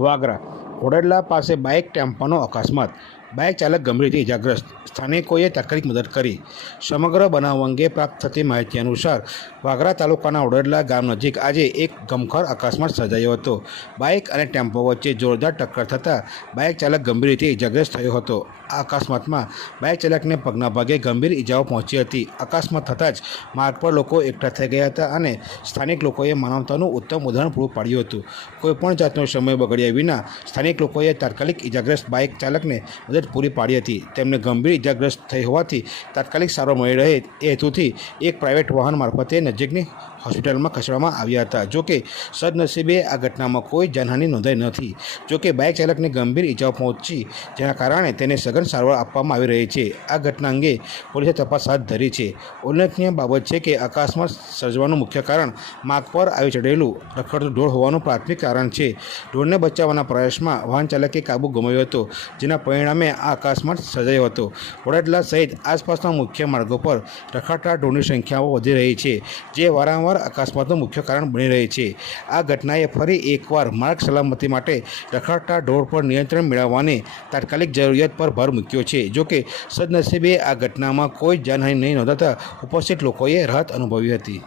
વાગરા ઓડેડલા પાસે બાઇક ટેમ્પાનો અકસ્માત. બાઇક ચાલક ગંભીર રીતે ઇજાગ્રસ્ત. સ્થાનિકોએ તાત્કાલિક મદદ કરી. સમગ્ર બનાવ અંગે પ્રાપ્ત થતી માહિતી અનુસાર, વાગરા તાલુકાના ઓડરલા ગામ નજીક આજે એક ગમખર અકસ્માત સર્જાયો હતો. બાઇક અને ટેમ્પો વચ્ચે જોરદાર ટક્કર થતાં બાઇક ચાલક ગંભીર રીતે ઇજાગ્રસ્ત થયો હતો. આ અકસ્માતમાં બાઇક ચાલકને પગના ભાગે ગંભીર ઇજાઓ પહોંચી હતી. અકસ્માત થતાં જ માર્ગ પર લોકો એકઠા થઈ ગયા હતા અને સ્થાનિક લોકોએ માનવતાનું ઉત્તમ ઉદાહરણ પૂરું પાડ્યું હતું. કોઈપણ જાતનો સમય બગડ્યા વિના, સ્થાનિક લોકોએ તાત્કાલિક ઇજાગ્રસ્ત બાઇક ચાલકને મદદ પૂરી પાડી હતી. તેમને ગંભીર ઇજાગ્રસ્ત થઈ હોવાથી તાત્કાલિક સારવાર મળી રહે એ હેતુથી એક પ્રાઇવેટ વાહન મારફતે નજીકની હોસ્પિટલમાં ખસેડવામાં આવ્યા હતા. જોકે સદનસીબે આ ઘટનામાં કોઈ જાનહાનિ નોંધાઈ નથી. જોકે બાઇક ચાલકને ગંભીર ઇજાઓ પહોંચી જેના કારણે તેને સઘન સારવાર આપવામાં આવી રહી છે. આ ઘટના અંગે પોલીસે તપાસ હાથ ધરી છે. ઉલ્લેખનીય બાબત છે કે અકસ્માત સર્જવાનું મુખ્ય કારણ માર્ગ પર આવી ચડેલું રખડતું ઢોળ હોવાનું પ્રાથમિક કારણ છે. ઢોરને બચાવવાના પ્રયાસમાં વાહન ચાલકે કાબુ ગુમાવ્યો હતો, જેના પરિણામે આ અકસ્માત સર્જાયો હતો. વડોદરા સહિત આસપાસના મુખ્ય માર્ગો પર રખડતા ઢોરની સંખ્યાઓ વધી રહી છે, જે વારંવાર અકસ્માતનું મુખ્ય કારણ બની રહી છે. આ ઘટનાએ ફરી એકવાર માર્ગ સલામતી માટે રખડતા ઢોર પર નિયંત્રણ મેળવવાની તાત્કાલિક જરૂરિયાત પર ભાર મૂક્યો છે. જોકે સદનસીબે આ ઘટનામાં કોઈ જાનહાનિ નહીં નોંધાતા ઉપસ્થિત લોકોએ રાહત અનુભવી હતી.